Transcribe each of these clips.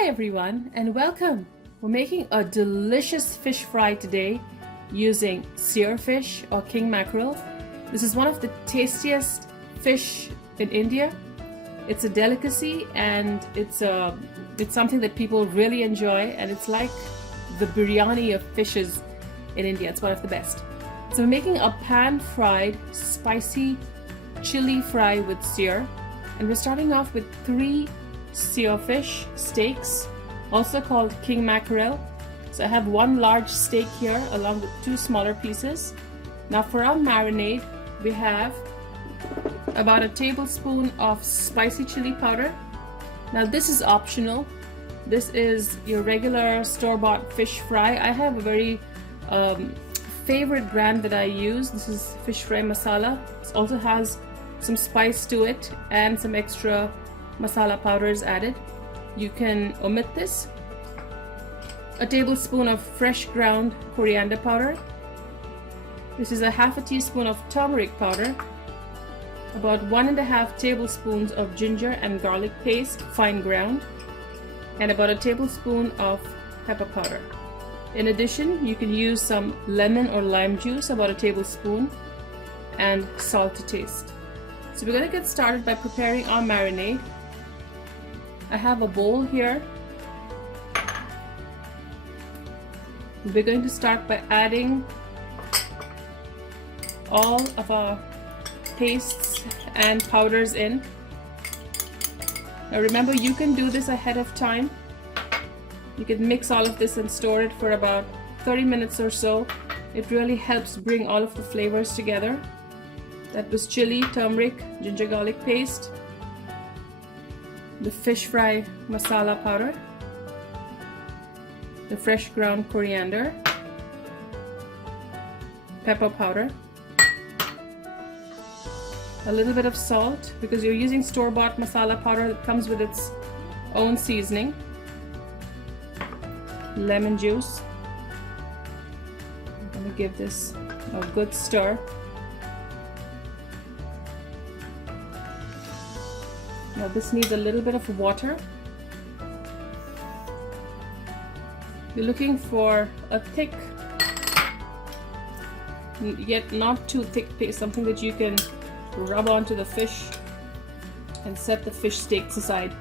Hi everyone and welcome. We're making a delicious fish fry today using seer fish or king mackerel. This is one of the tastiest fish in India. It's a delicacy and it's something that people really enjoy, and it's like the biryani of fishes in India. It's one of the best. So we're making a pan-fried spicy chili fry with seer, and we're starting off with 3 seer fish steaks, also called king mackerel. So I have 1 large steak here along with 2 smaller pieces. Now for our marinade, we have about a tablespoon of spicy chili powder. Now this is optional. This is your regular store-bought fish fry. I have a very favorite brand that I use. This is fish fry masala. It also has some spice to it and some extra masala powders added. You can omit this. A tablespoon of fresh ground coriander powder. This is a half a teaspoon of turmeric powder. About 1.5 tablespoons of ginger and garlic paste, fine ground, and about a tablespoon of pepper powder. In addition, you can use some lemon or lime juice, about a tablespoon, and salt to taste. So we're going to get started by preparing our marinade. I have a bowl here. We're going to start by adding all of our pastes and powders in. Now remember, you can do this ahead of time. You can mix all of this and store it for about 30 minutes or so. It really helps bring all of the flavors together. That was chili, turmeric, ginger garlic paste, the fish fry masala powder, the fresh ground coriander, pepper powder, a little bit of salt because you're using store-bought masala powder that comes with its own seasoning, lemon juice. I'm going to give this a good stir. Now this needs a little bit of water. You're looking for a thick, yet not too thick paste, something that you can rub onto the fish and set the fish steaks aside.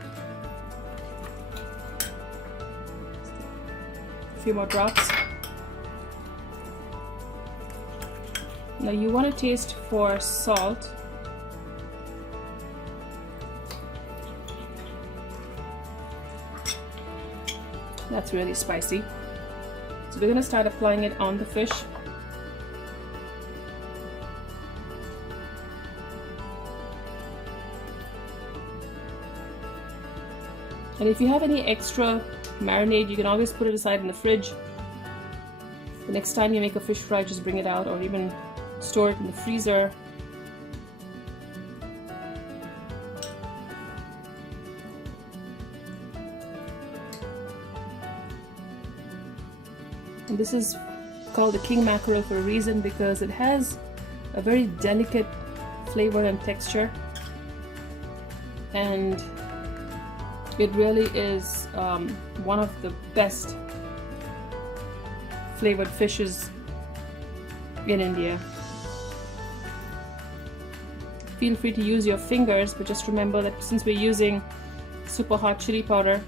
A few more drops. Now you want to taste for salt. That's really spicy. So we're going to start applying it on the fish. And if you have any extra marinade, you can always put it aside in the fridge. The next time you make a fish fry, just bring it out, or even store it in the freezer. And this is called the king mackerel for a reason, because it has a very delicate flavor and texture, and it really is one of the best flavored fishes in India. Feel free to use your fingers, but just remember that since we're using super hot chili powder,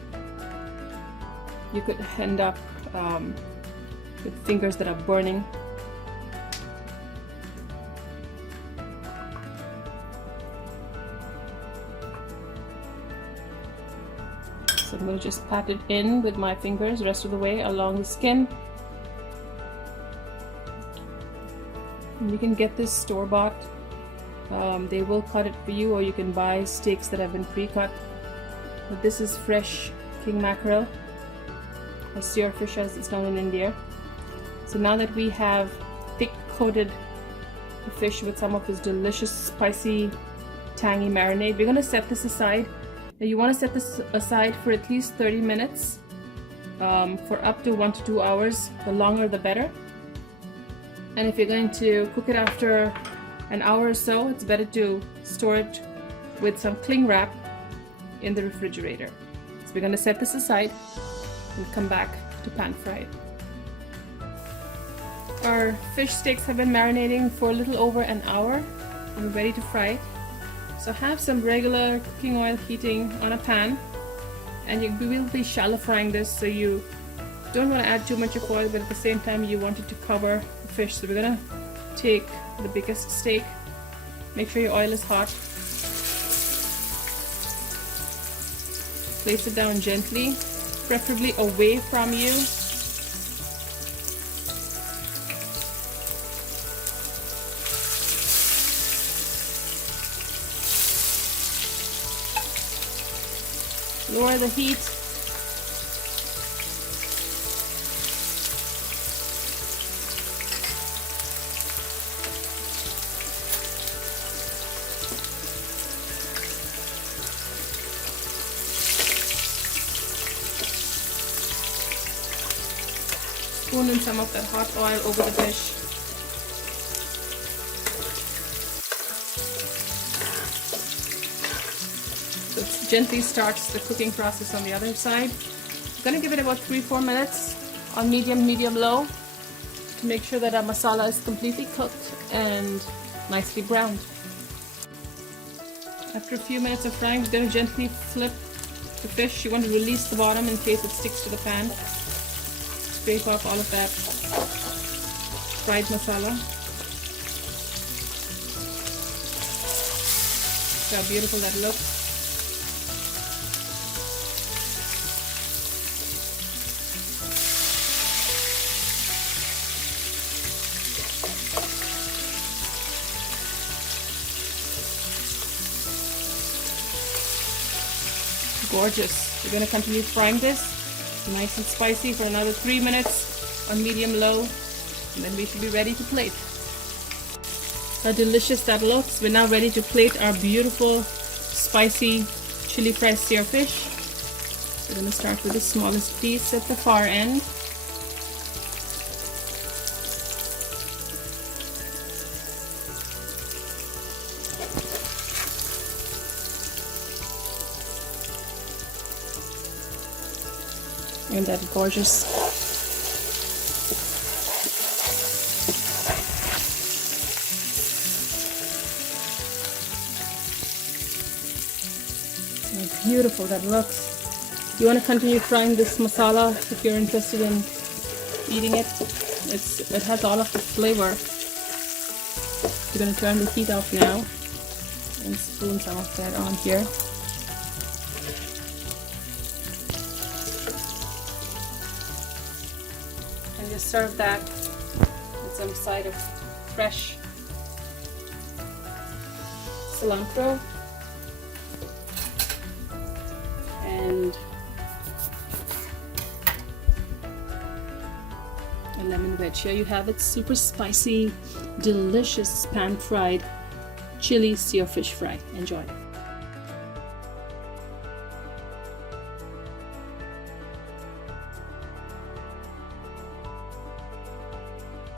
you could end up with fingers that are burning. So I'm going to just pat it in with my fingers the rest of the way along the skin. And you can get this store-bought. They will cut it for you, or you can buy steaks that have been pre-cut. But this is fresh king mackerel, or seer fish as it's known in India. So now that we have thick coated the fish with some of this delicious spicy tangy marinade, we're going to set this aside. Now you want to set this aside for at least 30 minutes, for up to 1 to 2 hours. The longer the better. And if you're going to cook it after an hour or so, it's better to store it with some cling wrap in the refrigerator. So we're going to set this aside and come back to pan fry it. Our fish sticks have been marinating for a little over an hour and we're ready to fry it. So have some regular cooking oil heating on a pan, and we will be shallow frying this, so you don't want to add too much of oil, but at the same time you want it to cover the fish. So we're going to take the biggest steak. Make sure your oil is hot. Place it down gently, preferably away from you. Lower the heat. Spoon in some of that hot oil over the dish. So it gently starts the cooking process on the other side. I'm going to give it about 3-4 minutes on medium-low to make sure that our masala is completely cooked and nicely browned. After a few minutes of frying, we're going to gently flip the fish. You want to release the bottom in case it sticks to the pan. Scrape off all of that fried masala. See how beautiful that looks. Gorgeous. We're going to continue frying this nice and spicy for another 3 minutes on medium-low, and then we should be ready to plate. How delicious that looks. We're now ready to plate our beautiful spicy chili fried seer fish. We're going to start with the smallest piece at the far end. And that gorgeous how beautiful that looks. You want to continue frying this masala if you're interested in eating it. It has all of the flavor. You're going to turn the heat off now and spoon some of that on here. And just serve that with some side of fresh cilantro and a lemon wedge. Here you have it, super spicy, delicious pan-fried chili seer fish fry. Enjoy.